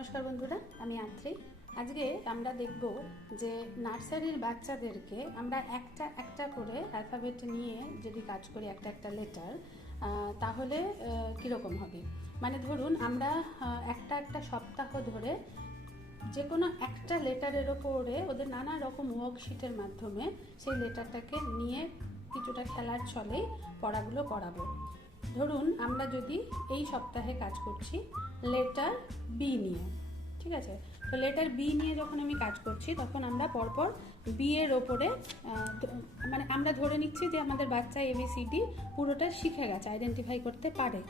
নমস্কার বন্ধুরা, আমি আত্রি। আজকে আমরা দেখব যে নার্সারির বাচ্চাদেরকে আমরা একটা একটা করে অ্যালফাবেট নিয়ে যদি কাজ করি, একটা একটা লেটার, তাহলে কীরকম হবে। মানে ধরুন আমরা একটা একটা সপ্তাহ ধরে যে কোনো একটা লেটারের ওপরে ওদের নানা রকম ওয়ার্কশিটের মাধ্যমে সেই লেটারটাকে নিয়ে কিছুটা খেলার ছলেই পড়াগুলো করাবো। ধরুন আমরা যদি এই সপ্তাহে কাজ করছি লেটার বি নিয়ে, ঠিক আছে। তো লেটার বি নিয়ে যখন আমি কাজ করছি তখন আমরা পরপর বি এর ওপরে মানে আমরা ধরে নিচ্ছি যে আমাদের বাচ্চা এবিসিডি পুরোটা শিখে গেছে, আইডেন্টিফাই করতে পারে।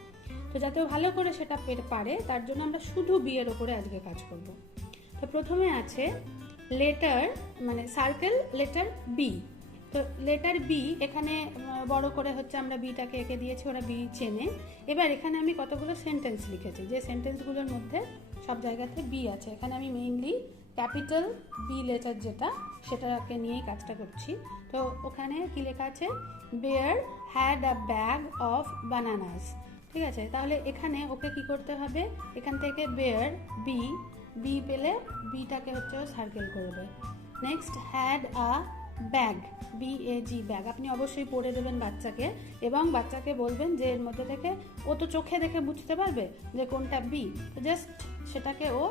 তো যাতে ভালো করে সেটা পারে তার জন্য আমরা শুধু বি এর ওপরে আজকে কাজ করব। তো প্রথমে আছে লেটার, মানে সার্কেল লেটার বি। তো লেটার বি এখানে বড় করে হচ্ছে আমরা বিটাকে এঁকে দিয়েছি, ওরা বি চেনে। এবার এখানে আমি কতগুলো সেন্টেন্স লিখেছি, যে সেন্টেন্সগুলোর মধ্যে সব জায়গাতে বি আছে। এখানে আমি মেইনলি ক্যাপিটাল বি লেটার যেটা, সেটাকে নিয়েই কাজটা করছি। তো ওখানে কি লেখা আছে, bear had a bag of bananas. ঠিক আছে, তাহলে এখানে ওকে কি করতে হবে, এখান থেকে বেয়ার বি, বি পেলে বিটাকে হচ্ছে সার্কেল করবে। Next had a bag, BAG bag, আপনি অবশ্যই পড়ে দেবেন বাচ্চাকে এবং বাচ্চাকে বলবেন যে এর মধ্যে থেকে ও তো চোখে দেখে বুঝতে পারবে যে কোনটা বি, তো জাস্ট সেটাকে ও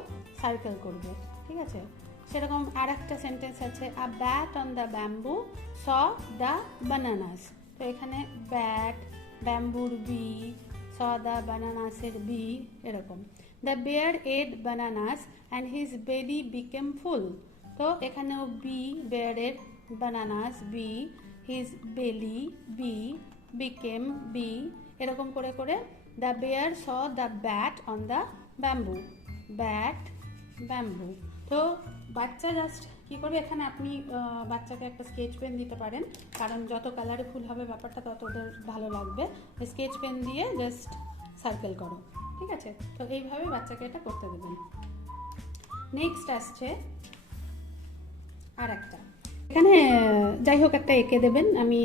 সার্কেল করবে। ঠিক আছে, সেরকম আর একটা সেন্টেন্স আছে, a bat on the bamboo saw the bananas. তো এখানে ব্যাট, ব্যাম্বুর বি, স দ্য বানানাসের বি, এরকম। The bear ate bananas and his belly became full. তো এখানেও বি, বেয়ারের bananas B, his belly B, became B, এরকম করে করে the bear saw the bat on the bamboo, bat bamboo. তো বাচ্চা জাস্ট কী করবে, এখানে আপনি বাচ্চাকে একটা স্কেচ পেন দিতে পারেন, কারণ যত কালারফুল হবে ব্যাপারটা তত ওদের ভালো লাগবে। স্কেচ পেন দিয়ে জাস্ট সার্কেল করো, ঠিক আছে। তো এইভাবে বাচ্চাকে এটা করতে দেবেন। নেক্সট আসছে আর একটা, এখানে যাই হোক একটা এঁকে দেবেন। আমি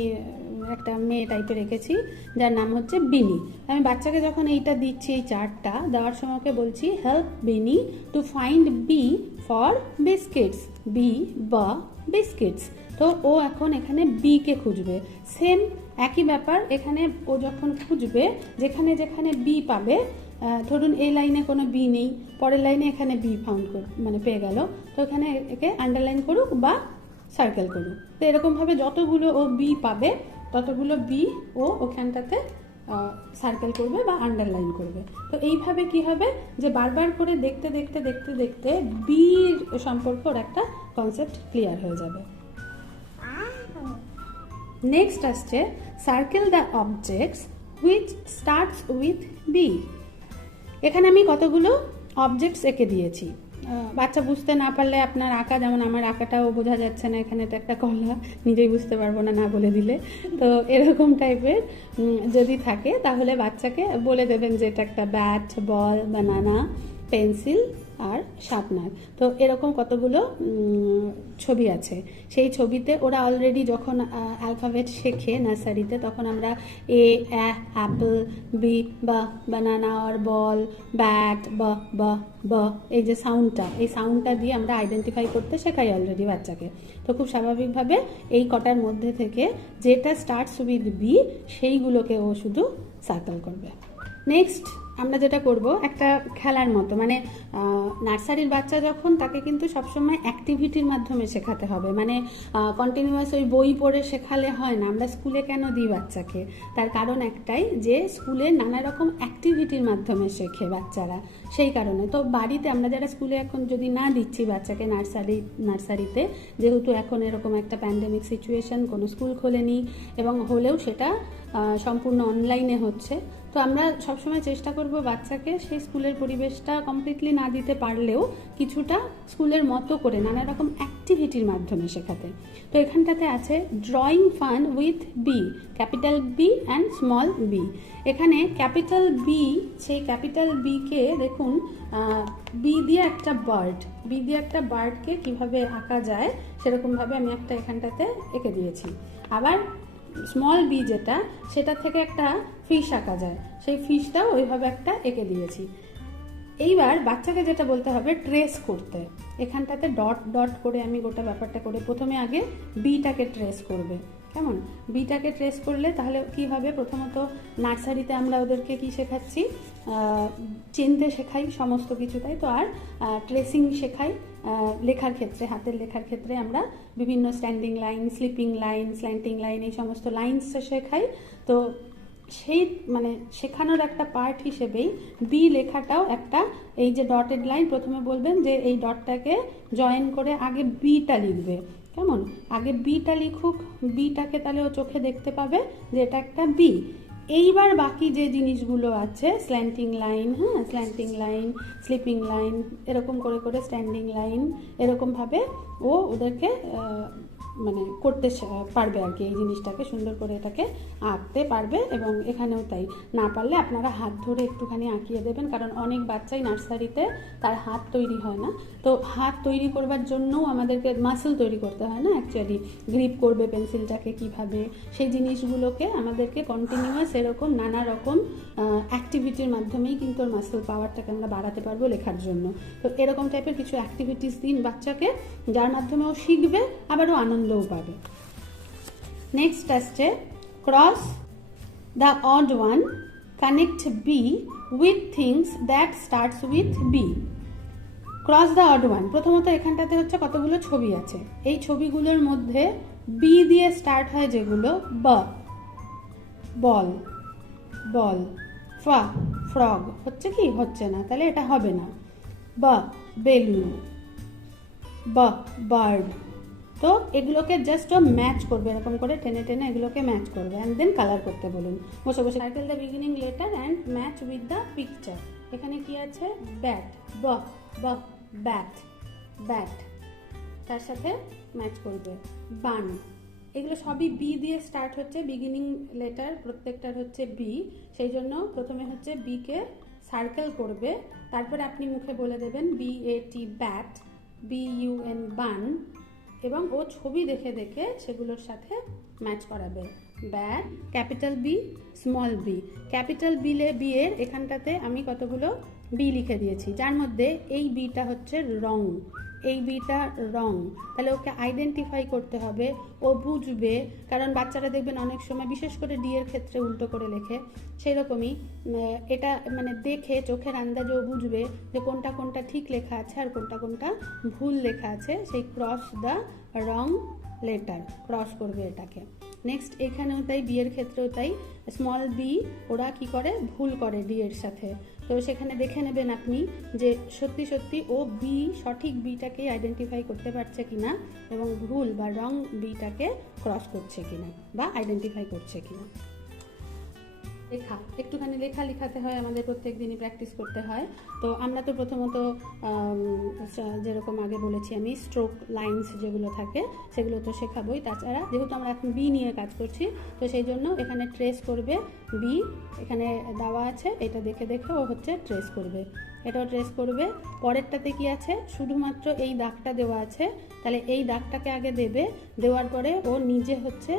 একটা মেয়ে টাইপের এঁকেছি যার নাম হচ্ছে বিনি। আমি বাচ্চাকে যখন এইটা দিচ্ছি, এই চার্টটা দেওয়ার সময় ওকে বলছি help Binny to find B for biscuits, B বা বিস্কিটস। তো ও এখন এখানে বিকে খুঁজবে। সেম একই ব্যাপার, এখানে ও যখন খুঁজবে যেখানে যেখানে বি পাবে, ধরুন এই লাইনে কোনো বি নেই, পরের লাইনে এখানে বি ফাউন্ড মানে পেয়ে গেল, তো এখানে একে আন্ডারলাইন করুক বা সার্কেল করুক। তো এরকমভাবে যতগুলো ও বি পাবে ততগুলো বি ও ওখানটাতে সার্কেল করবে বা আন্ডারলাইন করবে। তো এইভাবে কি হবে যে বারবার করে দেখতে দেখতে দেখতে দেখতে বির সম্পর্কে ওর একটা কনসেপ্ট ক্লিয়ার হয়ে যাবে। নেক্সট আসছে circle the objects which starts with B. এখানে আমি কতগুলো অবজেক্টস এঁকে দিয়েছি। বাচ্চা বুঝতে না পারলে আপনার আঁকা, যেমন আমার আঁকাটাও বোঝা যাচ্ছে না, এখানে তো একটা কলা, নিজেই বুঝতে পারবো না না বলে দিলে। তো এরকম টাইপের যদি থাকে তাহলে বাচ্চাকে বলে দেবেন যে এটা একটা ব্যাট, বল, বানানা, পেন্সিল আর শার্পনার। তো এরকম কতগুলো ছবি আছে। সেই ছবিতে ওরা অলরেডি যখন অ্যালফাবেট শেখে নার্সারিতে, তখন আমরা এ অ্যাপল, বি বা বানানা, আর বল, ব্যাট ব, এই যে সাউন্ডটা, এই সাউন্ডটা দিয়ে আমরা আইডেন্টিফাই করতে শেখাই অলরেডি বাচ্চাকে। তো খুব স্বাভাবিকভাবে এই কটার মধ্যে থেকে যেটা স্টার্টস উইথ বি সেইগুলোকে ও শুধু সার্কেল করবে। নেক্সট আমরা যেটা করব, একটা খেলার মতো, মানে নার্সারির বাচ্চা যখন, তাকে কিন্তু সবসময় অ্যাক্টিভিটির মাধ্যমে শেখাতে হবে। মানে কন্টিনিউয়াস ওই বই পড়ে শেখালে হয় না। আমরা স্কুলে কেন দিই বাচ্চাকে, তার কারণ একটাই, যে স্কুলে নানা রকম অ্যাক্টিভিটির মাধ্যমে শেখে বাচ্চারা, সেই কারণে। তো বাড়িতে আমরা যারা স্কুলে এখন যদি না দিচ্ছি বাচ্চাকে নার্সারিতে, যেহেতু এখন এরকম একটা প্যান্ডেমিক সিচুয়েশন, কোনো স্কুল খোলেনি এবং হলেও সেটা সম্পূর্ণ অনলাইনে হচ্ছে, তো আমরা সবসময় চেষ্টা করব বাচ্চাকে সেই স্কুলের পরিবেশটা কমপ্লিটলি না দিতে পারলেও কিছুটা স্কুলের মতো করে নানা রকম অ্যাক্টিভিটির মাধ্যমে শেখাতে। তো এখানটাতে আছে drawing fun with B, capital B and small B. এখানে ক্যাপিটাল বি, সেই ক্যাপিটাল বিকে দেখুন, বি দিয়ে একটা বার্ডকে কীভাবে আঁকা যায় সেরকমভাবে আমি একটা এখানটাতে এঁকে দিয়েছি। আবার স্মল বি যেটা, সেটা থেকে একটা ফিশ আঁকা যায়, সেই ফিশটাও ওইভাবে একটা এঁকে দিয়েছি। এইবার বাচ্চাকে যেটা বলতে হবে ট্রেস করতে, এখানটাতে ডট ডট করে আমি গোটা ব্যাপারটা করে প্রথমে আগে বিটাকে ট্রেস করবে। কেমন? বিটাকে ট্রেস করলে তাহলে কি হবে, প্রথমত নার্সারিতে আমরা ওদেরকে কি শেখাচ্ছি, চিনতে শেখাই সমস্ত কিছু, তাই তো। আর ট্রেসিং শেখাই লেখার ক্ষেত্রে, হাতের লেখার ক্ষেত্রে আমরা বিভিন্ন standing line, sleeping line, slanting line, এই সমস্ত লাইনস শেখাই। তো সেই মানে শেখানোর একটা পার্ট হিসেবেই বি লেখাটাও একটা, এই যে ডটেড লাইন প্রথমে বলবেন যে এই ডটটাকে জয়েন করে আগে বিটা লিখবে। কেমন? আগে বিটা লিখুক, বিটাকে তাহলে ও চোখে দেখতে পাবে যে এটা একটা বি। এইবার বাকি যে জিনিসগুলো আছে, স্ল্যান্টিং লাইন, হ্যাঁ, স্ল্যান্টিং লাইন, স্লিপিং লাইন, এরকম করে করে স্ট্যান্ডিং লাইন, এরকমভাবে ও ওদেরকে মানে করতে পারবে আর কি, এই জিনিসটাকে সুন্দর করে এটাকে আঁকতে পারবে। এবং এখানেও তাই, না পারলে আপনারা হাত ধরে একটুখানি আঁকিয়ে দেবেন, কারণ অনেক বাচ্চাই নার্সারিতে তার হাত তৈরি হয় না। তো হাত তৈরি করবার জন্যও আমাদেরকে মাসল তৈরি করতে হয় না অ্যাকচুয়ালি, গ্রিপ করবে পেন্সিলটাকে কিভাবে, সেই জিনিসগুলোকে আমাদেরকে কন্টিনিউয়াস এরকম নানা রকম অ্যাক্টিভিটির মাধ্যমেই কিন্তু ওর মাসল পাওয়ারটাকে আমরা বাড়াতে পারবো লেখার জন্য। তো এরকম টাইপের কিছু অ্যাক্টিভিটিস দিন বাচ্চাকে, যার মাধ্যমে ও শিখবে, আবারও আনন্দও পাবে। নেক্সট আসছে cross the odd one, connect B with things that starts with B. Cross the odd one, প্রথমত এখানটাতে হচ্ছে কতগুলো ছবি আছে, এই ছবিগুলোর মধ্যে বি দিয়ে স্টার্ট হয় যেগুলো, ব বল, বল, ফা ফ্রগ, হচ্ছে কি হচ্ছে না, তাহলে এটা হবে না। ব বেলুন, ব বার্ড। তো এগুলোকে জাস্ট ও ম্যাচ করবে, এরকম করে টেনে টেনে এগুলোকে ম্যাচ করবে, অ্যান্ড দেন কালার করতে বলুন বসে বসে। Circle the beginning letter and match with the picture. এখানে কি আছে, ব্যাট, ব ব ব্যাট, ব্যাট, তার সাথে ম্যাচ করবে। বান, এগুলো সবই বি দিয়ে স্টার্ট হচ্ছে, বিগিনিং লেটার প্রত্যেকটার হচ্ছে বি, সেই জন্য প্রথমে হচ্ছে বিকে সার্কেল করবে, তারপরে আপনি মুখে বলে দেবেন BAT ব্যাট, BUN বান, এবং ও ছবি দেখে দেখে সেগুলোর সাথে ম্যাচ করাবে। Bat, capital B, small B. Capital B এর এখানটাতে আমি কতগুলো বি লিখে দিয়েছি, যার মধ্যে এই বিটা হচ্ছে রং, এই বিটা রং, তাহলে ওকে আইডেন্টিফাই করতে হবে, ও বুঝবে। কারণ বাচ্চারা দেখবেন অনেক সময়, বিশেষ করে ডি এর ক্ষেত্রে উল্টো করে লেখে, সেই রকমই এটা মানে দেখে চোখের আন্দাজে ও বুঝবে যে কোনটা কোনটা ঠিক লেখা আছে আর কোনটা কোনটা ভুল লেখা আছে, সেই cross the wrong letter, cross করবে এটাকে। নেক্সট এখানেও তাই, বি এর ক্ষেত্রেও তাই, স্মল বি ওরা কি করে, ভুল করে ডি এর সাথে। তো সেখানে দেখে নেবেন আপনি যে সত্যি সত্যি ও বি, সঠিক বিটাকে আইডেন্টিফাই করতে পারছে কিনা, এবং ভুল বা রং বিটাকে ক্রস করছে কিনা বা আইডেন্টিফাই করছে কিনা। লেখা, একটুখানি লেখা লেখাতে হয়, আমাদের প্রত্যেক দিনই প্র্যাকটিস করতে হয়। তো আমরা তো প্রথমত যেরকম আগে বলেছি আমি, স্ট্রোক লাইন্স যেগুলো থাকে সেগুলো তো শেখাবোই, তাছাড়া যেহেতু আমরা এখন বি নিয়ে কাজ করছি, তো সেই জন্য এখানে ট্রেস করবে বি, এখানে দেওয়া আছে, এটা দেখে দেখে ও হচ্ছে ট্রেস করবে, এটাও ট্রেস করবে। পরেরটাতে কি আছে, শুধুমাত্র এই দাগটা দেওয়া আছে, তাহলে এই দাগটাকে আগে দেবে, দেওয়ার পরে ও নিজে হচ্ছে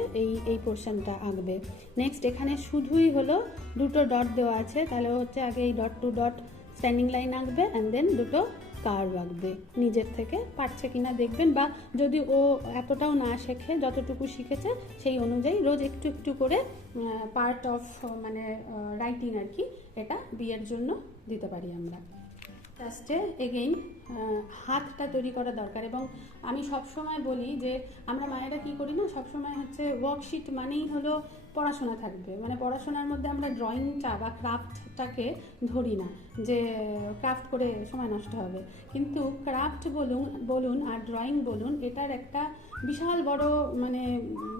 এই পোর্শনটা আঁকবে। নেক্সট এখানে শুধুই হলো দুটো ডট দেওয়া আছে, তাহলে ও হচ্ছে আগে এই dot to dot standing line আঁকবে, অ্যান্ড দেন দুটো কার্ভ আঁকবে। নিজের থেকে পারছে কিনা দেখবেন, বা যদি ও এতটাও না শেখে, যতটুকু শিখেছে সেই অনুযায়ী রোজ একটু একটু করে পার্ট অফ মানে রাইটিং আর কি, এটা বিয়ের জন্য দিতে পারি আমরা। লাস্টে এগেইন হাতটা তৈরি করা দরকার। এবং আমি সবসময় বলি যে আমরা মায়েরা কি করি না, সবসময় হচ্ছে ওয়ার্কশিট মানেই হলো পড়াশোনা থাকবে, মানে পড়াশোনার মধ্যে আমরা ড্রয়িংটা বা ক্রাফটটাকে ধরি না, যে ক্রাফট করে সময় নষ্ট হবে। কিন্তু ক্রাফট বলুন আর ড্রয়িং বলুন, এটার একটা বিশাল বড় মানে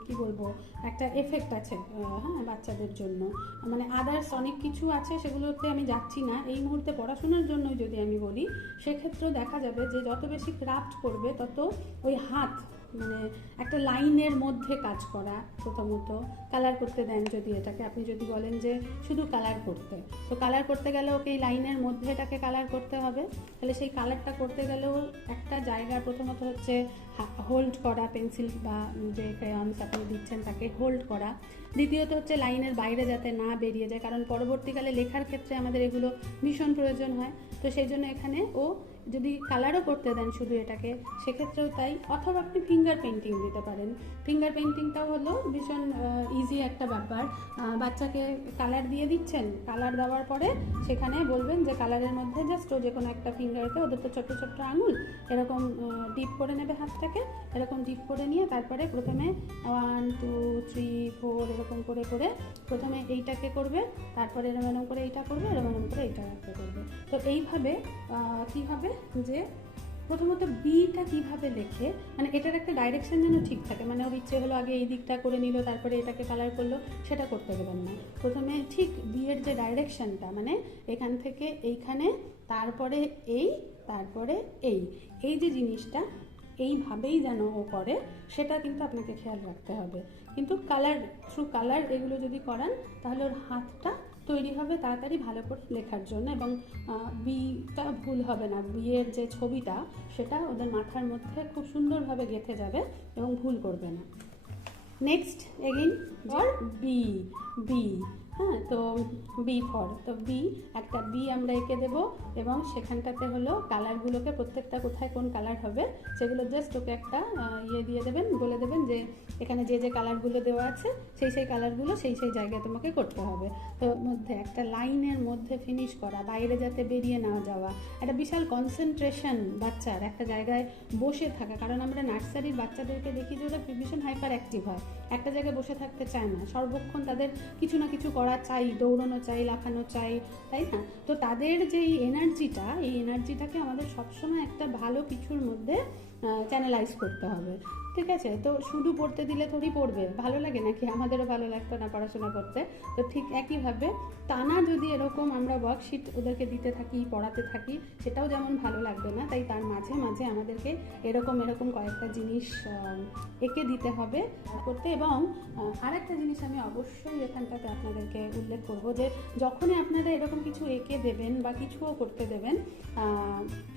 কি বলবো, একটা এফেক্ট আছে হ্যাঁ বাচ্চাদের জন্য। মানে আদার্স অনেক কিছু আছে, সেগুলোতে আমি যাচ্ছি না, এই মুহূর্তে পড়াশোনার জন্য যদি আমি বলি, সেক্ষেত্রেও দেখা যাবে যে যত বেশি ক্রাফট করবে তত ওই হাত মানে একটা লাইনের মধ্যে কাজ করা। প্রথমত কালার করতে দেন যদি, এটাকে আপনি যদি বলেন যে শুধু কালার করতে, তো কালার করতে গেলে ওকে এই লাইনের মধ্যে এটাকে কালার করতে হবে, তাহলে সেই কালারটা করতে গেলেও একটা জায়গা প্রথমত হচ্ছে হোল্ড করা, পেন্সিল বা যে ক্রেয়নস আপনি দিচ্ছেন তাকে হোল্ড করা। দ্বিতীয়ত হচ্ছে লাইনের বাইরে যাতে না বেরিয়ে যায়, কারণ পরবর্তীকালে লেখার ক্ষেত্রে আমাদের এগুলো ভীষণ প্রয়োজন হয়। তো সেই জন্য এখানে ও যদি কালারও করতে দেন শুধু এটাকে, সেক্ষেত্রেও তাই। অথবা আপনি ফিঙ্গার পেন্টিং দিতে পারেন। ফিঙ্গার পেন্টিংটাও হলো ভীষণ ইজি একটা ব্যাপার। বাচ্চাকে কালার দিয়ে দিচ্ছেন, কালার দেওয়ার পরে সেখানে বলবেন যে কালারের মধ্যে জাস্ট ও যে কোনো একটা ফিঙ্গারকে, ওদের তো ছোট্ট ছোট্ট আঙুল, এরকম ডিপ করে নেবে হাতটাকে, এরকম ডিপ করে নিয়ে তারপরে প্রথমে 1 2 3 4 এরকম করে করে প্রথমে এইটাকে করবে, তারপরে এরকম এরকম করে এইটা করবে, এরকম এরকম করে এইটা করবে। তো এইভাবে কী হবে যে প্রথমত বিটা কিভাবে লেখে, মানে এটার একটা ডাইরেকশন যেন ঠিক থাকে। মানে ওর ইচ্ছে হলো আগে এই দিকটা করে নিল, তারপরে এটাকে কালার করলো, সেটা করতে দেবেন না। প্রথমে ঠিক বিয়ের যে ডাইরেকশনটা, মানে এখান থেকে এইখানে, তারপরে এই, তারপরে এই, এই যে জিনিসটা এইভাবেই যেন ও করে, সেটা কিন্তু আপনাকে খেয়াল রাখতে হবে। কিন্তু কালার, থ্রু কালার এগুলো যদি করান, তাহলে ওর হাতটা তৈরি হবে তাড়াতাড়ি ভালো করে লেখার জন্য, এবং বিটা ভুল হবে না। বিয়ের যে ছবিটা, সেটা ওদের মাথার মধ্যে খুব সুন্দরভাবে গেঁথে যাবে এবং ভুল করবে না। Next again for B, B, হ্যাঁ, তো বি ফর, তো বি, একটা বি আমরা এঁকে দেবো, এবং সেখানটাতে হলো কালারগুলোকে, প্রত্যেকটা কোথায় কোন কালার হবে সেগুলো জাস্ট ওকে একটা ইয়ে দিয়ে দেবেন, বলে দেবেন যে এখানে যে যে কালারগুলো দেওয়া আছে সেই সেই কালারগুলো সেই সেই জায়গায় তোমাকে করতে হবে। তো মধ্যে একটা লাইনের মধ্যে ফিনিশ করা, বাইরে যাতে বেরিয়ে না যাওয়া, একটা বিশাল কনসেন্ট্রেশন বাচ্চার একটা জায়গায় বসে থাকা। কারণ আমরা নার্সারির বাচ্চাদেরকে দেখি যে ওরা ভীষণ হাইপার অ্যাক্টিভ হয়, একটা জায়গায় বসে থাকতে চায় না, সর্বক্ষণ তাদের কিছু না কিছু করা চাই, দৌড়ানো চাই, লাফানো চাই, তাই না? তো তাদের যে এই এনার্জিটা, এই এনার্জিটাকে আমাদের সবসময় একটা ভালো কিছুর মধ্যে চ্যানেলাইজ করতে হবে, ঠিক আছে? তো শুধু পড়তে দিলে থোড়ি পড়বে, ভালো লাগে নাকি? আমাদেরও ভালো লাগতো না পড়াশোনা করতে। তো ঠিক একইভাবে টানা যদি এরকম আমরা ওয়ার্কশিট ওদেরকে দিতে থাকি, পড়াতে থাকি, সেটাও যেমন ভালো লাগবে না। তাই তার মাঝে মাঝে আমাদেরকে এরকম এরকম কয়েকটা জিনিস এঁকে দিতে হবে করতে। এবং আরেকটা জিনিস আমি অবশ্যই এখানটাতে আপনাদেরকে উল্লেখ করব, যে যখনই আপনারা এরকম কিছু এঁকে দেবেন বা কিছুও করতে দেবেন,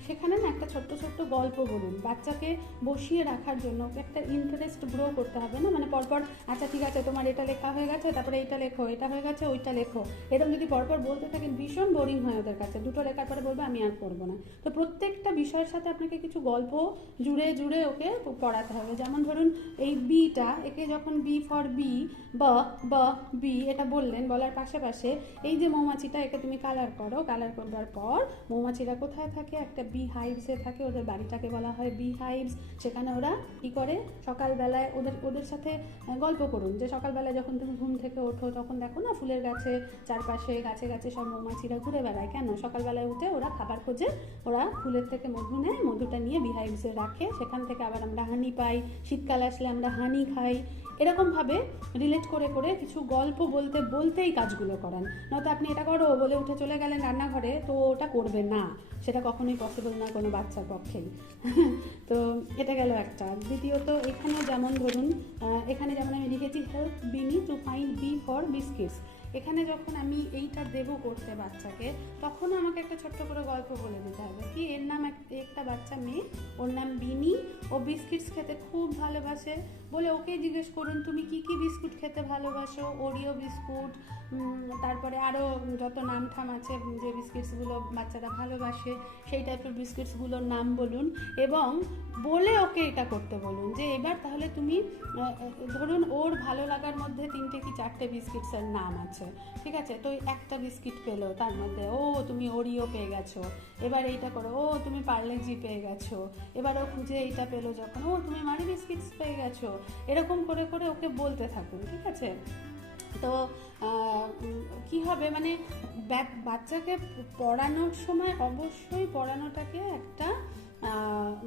সেখানে না একটা ছোট্ট ছোট্ট গল্প বলুন। বাচ্চাকে বসিয়ে রাখার জন্য একটা ইন্টারেস্ট গ্রো করতে হবে না, মানে পরপর আচ্ছা ঠিক আছে তোমার এটা লেখা হয়ে গেছে, তারপরে এইটা লেখো, এটা হয়ে গেছে ওইটা লেখো, এরকম যদি পরপর বলতে থাকেন ভীষণ বোরিং হয় ওদের কাছে। দুটো লেখার পরে বলবে আমি আর পড়বো না। তো প্রত্যেকটা বিষয়ের সাথে আপনাকে কিছু গল্প জুড়ে জুড়ে ওকে পড়াতে হবে। যেমন ধরুন এই বিটা, একে যখন বি ফর বি, ব ব বি এটা বললেন, বলার পাশে পাশে এই যে মৌমাছিটা, একে তুমি কালার করো, কালার করবার পর মৌমাছিরা কোথায় থাকে? একটা বি হাইভসে থাকে, ওদের বাড়িটাকে বলা হয় বি হাইভস। সেখানে ওরা কী করে? সকালবেলায় ওদের সাথে গল্প করুন যে সকালবেলায় যখন তুমি ঘুম থেকে ওঠো, তখন দেখো না ফুলের গাছে চারপাশে গাছে গাছে সব মৌমাছিরা ঘুরে বেড়ায়। কেন? সকালবেলায় উঠে ওরা খাবার খোঁজে, ওরা ফুলের থেকে মধু নেয়, মধুটা নিয়ে বিহাইভসে রাখে, সেখান থেকে আবার আমরা হানি পাই, শীতকাল আসলে আমরা হানি খাই। এরকমভাবে রিলেট করে করে কিছু গল্প বলতে বলতেই কাজগুলো করান। নয়তো আপনি এটা করো বলে উঠে চলে গেলেন রান্নাঘরে, তো ওটা করবে না, সেটা কখনোই পসিবল না কোনো বাচ্চার পক্ষেই। তো এটা গেল একটা। দ্বিতীয়ত এখানে যেমন ধরুন, এখানে যেমন আমি লিখেছি help Binny to find B for biscuits. এখানে যখন আমি এইটা দেবো করতে বাচ্চাকে, তখন আমাকে একটা ছোট্ট করে গল্প বলে দিতে হবে কি এর নাম, একটা বাচ্চা মেয়ে, ওর নাম বিনি, ও বিস্কিটস খেতে খুব ভালোবাসে, বলে ওকে জিজ্ঞেস করুন তুমি কি কি বিস্কুট খেতে ভালোবাসো, ওরিও বিস্কুট, তারপরে আরও যত নাম ঠাম আছে যে বিস্কিটসগুলো বাচ্চারা ভালোবাসে, সেই টাইপের বিস্কিটসগুলোর নাম বলুন, এবং বলে ওকে এটা করতে বলুন যে এবার তাহলে তুমি ধরুন ওর ভালো লাগার মধ্যে 3টে কি 4টে বিস্কিটসের নাম আছে, ঠিক আছে? তো একটা বিস্কিট পেলো, তার মধ্যে ও তুমি ওরিও পেয়ে গেছো, এবার এইটা করো, ও তুমি পার্লেজি পেয়ে গেছো, এবার ও খুঁজে এইটা পেলো যখন, ও তুমি মারি বিস্কিটস পেয়ে গেছো। এরকম করে করে ওকে বলতে থাকুন, ঠিক আছে? তো কি হবে, মানে বাচ্চাকে পড়ানোর সময় অবশ্যই পড়ানোটাকে একটা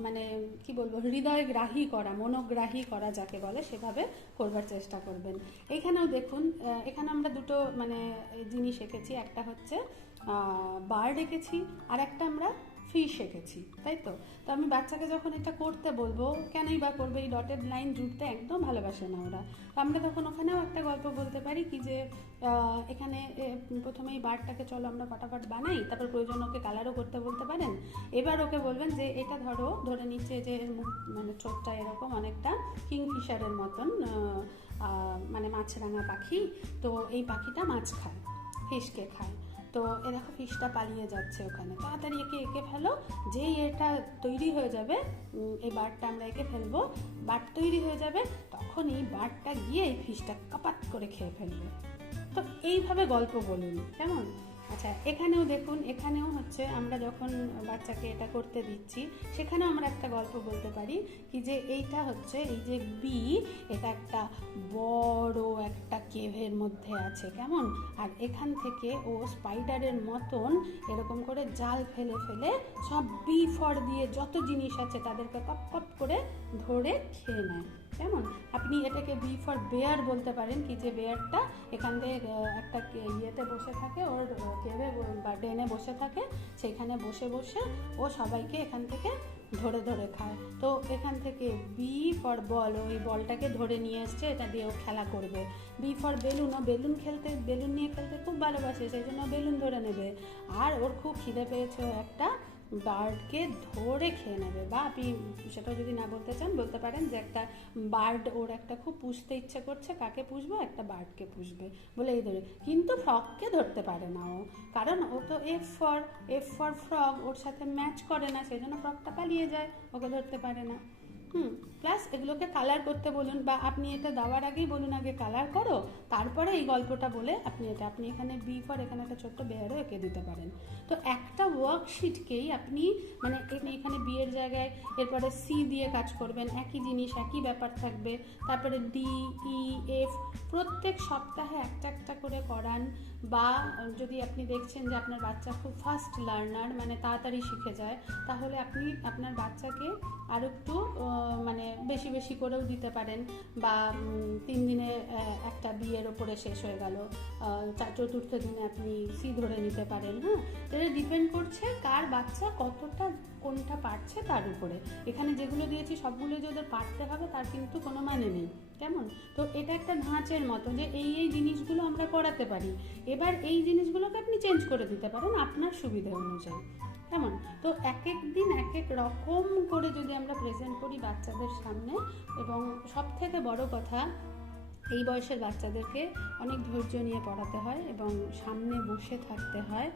মানে কি বলবো, হৃদয়গ্রাহী করা, মনোগ্রাহী করা যাকে বলে, সেভাবে করবার চেষ্টা করবেন। এইখানেও দেখুন, এখানে আমরা দুটো মানে জিনিস এঁকেছি, একটা হচ্ছে বার্ড এঁকেছি, আর একটা আমরা ফিশ এঁকেছি, তাই তো? তো আমি বাচ্চাকে যখন এটা করতে বলবো, কেনই বা করবে, এই ডটেড লাইন জুড়তে একদম ভালোবাসে না ওরা। তো আমরা তখন ওখানেও একটা গল্প বলতে পারি কি যে এখানে প্রথমে এই বার্ডটাকে চলো আমরা ফটাফট বানাই, তারপর প্রয়োজন ওকে কালারও করতে বলতে পারেন। এবার ওকে বলবেন যে এটা ধরে নিচ্ছে যে মানে ঠোঁটটা এরকম অনেকটা কিংফিশারের মতন, মানে মাছরাঙা পাখি, তো এই পাখিটা মাছ খায়, ফিশকে খায়। তো এ দেখো ফিশটা পালিয়ে যাচ্ছে ওখানে, তাড়াতাড়ি একে এঁকে ফেলো। যেই এটা তৈরি হয়ে যাবে, এই বার্ডটা আমরা এঁকে ফেলবো, বার্ড তৈরি হয়ে যাবে, তখনই বার্ডটা গিয়ে এই ফিশটা কাপাত করে খেয়ে ফেলবে। তো এইভাবে গল্প বলুন, কেমন? আচ্ছা, এখানেও দেখুন, এখানেও হচ্ছে আমরা যখন বাচ্চাকে এটা করতে দিচ্ছি, সেখানেও আমরা একটা গল্প বলতে পারি কি যে এইটা হচ্ছে, এই যে বি, এটা একটা বড় একটা কেভের মধ্যে আছে, কেমন? আর এখান থেকে ও স্পাইডারের মতন এরকম করে জাল ফেলে ফেলে সব বি ফর দিয়ে যত জিনিস আছে তাদেরকে কপ কপ করে ধরে খেয়ে নেয়, কেমন? আপনি এটাকে বি ফর বেয়ার বলতে পারেন, কি যে বেয়ারটা এখান থেকে একটা ইয়েতে বসে থাকে, ওর কেভে বা ডেনে বসে থাকে, সেইখানে বসে বসে ও সবাইকে এখান থেকে ধরে ধরে খায়। তো এখান থেকে বি ফর বল, ওই বলটাকে ধরে নিয়ে এসছে, এটা দিয়ে ও খেলা করবে। বি ফর বেলুন, ও বেলুন নিয়ে খেলতে খুব ভালোবাসে, সেই জন্য বেলুন ধরে নেবে। আর ওর খুব খিদে পেয়েছে, ও একটা বার্ডকে ধরে খেয়ে নেবে। বা আপনি সেটা যদি না বলতে চান, বলতে পারেন যে একটা বার্ড, ওর একটা খুব পুষতে ইচ্ছে করছে, কাকে পুষবো? একটা বার্ডকে পুষবে বলে এই ধরে। কিন্তু ফ্রগকে ধরতে পারে না ও, কারণ ও তো এফ ফর ফ্রগ ওর সাথে ম্যাচ করে না, সেই জন্য ফ্রগটা পালিয়ে যায়, ওকে ধরতে পারে না। প্লাস এগুলোকে কালার করতে বলুন, বা আপনি এটা দেওয়ার আগেই বলুন আগে কালার করো, তারপরে এই গল্পটা বলে আপনি এখানে বি ফর, এখানে একটা ছোট্ট বেয়ারও এঁকে দিতে পারেন। তো একটা ওয়ার্কশিটকেই আপনি মানে এখানে বি এর জায়গায় এরপরে সি দিয়ে কাজ করবেন, একই জিনিস, একই ব্যাপার থাকবে। তারপরে ডি, ই, এফ প্রত্যেক সপ্তাহে একটা একটা করে করান। বা যদি আপনি দেখছেন যে আপনার বাচ্চা খুব ফাস্ট লার্নার, মানে তাড়াতাড়ি শিখে যায়, তাহলে আপনি আপনার বাচ্চাকে আর একটু মানে বেশি বেশি করেও দিতে পারেন। বা 3 দিনে একটা বিয়ের ওপরে শেষ হয়ে গেল, চতুর্থ দিনে আপনি সি ধরে নিতে পারেন। হ্যাঁ, এটা ডিপেন্ড করছে কার বাচ্চা কতটা কোনটা পারছে তার উপরে। এখানে যেগুলো দিয়েছি সবগুলো যে ওদের পারতে হবে তার কিন্তু কোনো মানে নেই, কেমন? তো এটা একটা ধাঁচের মতো যে এই জিনিসগুলো আমরা করাতে পারি, এবার এই জিনিসগুলোকে আপনি চেঞ্জ করে দিতে পারেন আপনার সুবিধা অনুযায়ী, কেমন? তো এক এক দিন এক এক রকম করে যদি আমরা প্রেজেন্ট করি বাচ্চাদের সামনে, এবং সব থেকে বড় কথা, এই বয়সের বাচ্চাদেরকে অনেক ধৈর্য নিয়ে পড়াতে হয় এবং সামনে বসে থাকতে হয়।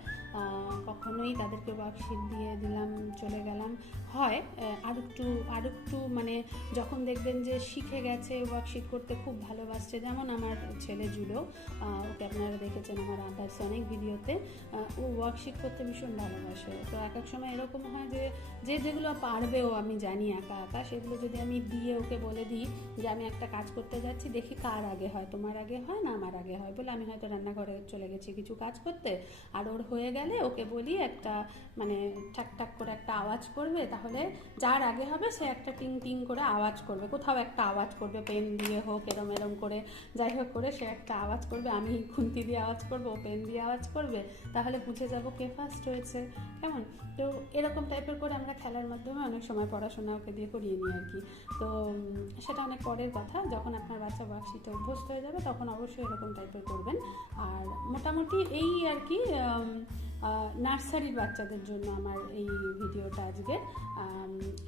কখনোই তাদেরকে ওয়ার্কশিট দিয়ে দিলাম চলে গেলাম হয়। আর একটু মানে যখন দেখবেন যে শিখে গেছে, ওয়ার্কশিট করতে খুব ভালোবাসছে, যেমন আমার ছেলে জুলো, ওকে আপনারা দেখেছেন আমার আদার্স অনেক ভিডিওতে, ও ওয়ার্কশিট করতে ভীষণ ভালোবাসে। তো এক এক সময় এরকম হয় যে যেগুলো পারবেও আমি জানি একা একা, সেগুলো যদি আমি দিয়ে ওকে বলে দিই যে আমি একটা কাজ করতে যাচ্ছি, দেখি কার আগে হয়, তোমার আগে হয় না আমার আগে হয়, বলে আমি হয়তো রান্নাঘরে চলে গেছি কিছু কাজ করতে, আর ওর হয়ে গেলে ওকে বলি একটা মানে ঠাক ঠাক করে একটা আওয়াজ করবে, তাহলে যার আগে হবে সে একটা টিং টিং করে আওয়াজ করবে, কোথাও একটা আওয়াজ করবে, পেন দিয়ে হোক, এরম করে যাই হোক করে সে একটা আওয়াজ করবে, আমি খুন্তি দিয়ে আওয়াজ করবো, পেন দিয়ে আওয়াজ করবে, তাহলে বুঝে যাবো কে ফার্স্ট হয়েছে, কেমন? তো এরকম টাইপের করে আমরা খেলার মাধ্যমে অনেক সময় পড়াশোনা ওকে দিয়ে করিয়ে নিই আর কি। তো সেটা অনেক পরের কথা, যখন আপনার বাচ্চা ওয়ার্কশিটে অভ্যস্ত হয়ে যাবে তখন অবশ্যই এরকম টাইপের করবেন। আর মোটামুটি এই আর কি নার্সারির বাচ্চাদের জন্য আমার এই ভিডিওটা আজকে।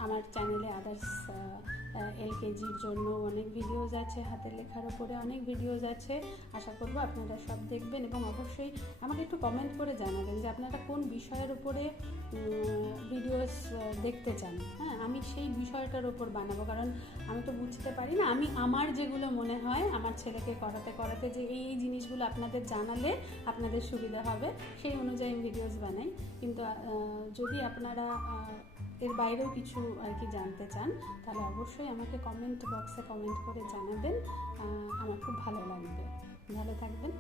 আমার চ্যানেলে আদার্স এলকেজির জন্য অনেক ভিডিওজ আছে, হাতের লেখার ওপরে অনেক ভিডিওজ আছে, আশা করবো আপনারা সব দেখবেন এবং অবশ্যই আমাকে একটু কমেন্ট করে জানাবেন যে আপনারা কোন বিষয়ের উপরে ভিডিওস দেখতে চান। হ্যাঁ, আমি সেই বিষয়টার ওপর বানাবো, কারণ আমি তো বুঝতে পারি না, আমি আমার যেগুলো মনে হয় আমার ছেলেকে করাতে করাতে যে এই জিনিসগুলো আপনাদের জানালে আপনাদের সুবিধা হবে, সেই অনুযায়ী আমি ভিডিওস বানাই। কিন্তু যদি আপনারা এর বাইরেও কিছু আর কি জানতে চান, তাহলে অবশ্যই আমাকে কমেন্ট বক্সে কমেন্ট করে জানাবেন, আমার খুব ভালো লাগবে। ভালো থাকবেন।